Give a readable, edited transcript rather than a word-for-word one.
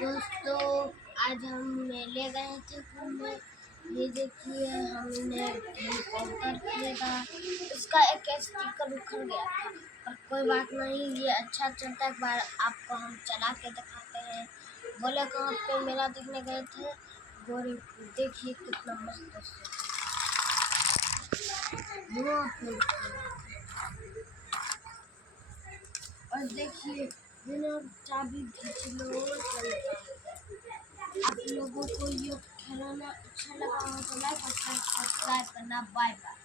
दोस्तों, आज हम मेले गए थे घूमने। ये देखिए, हमने हेलीकॉप्टर खरीदा। इसका एक स्टिकर उखड़ गया था, पर कोई बात नहीं, ये अच्छा चलता है। एक बार आपको हम चला के दिखाते हैं। बोले कहाँ पे मेला देखने गए थे, गोरी देखिए कितना मस्त और देखिए बिना चाबी खींच लो चलता है। आप लोगों को ये खिलौना अच्छा लगा हो तो लाइक और सब्सक्राइब करना। Bye bye.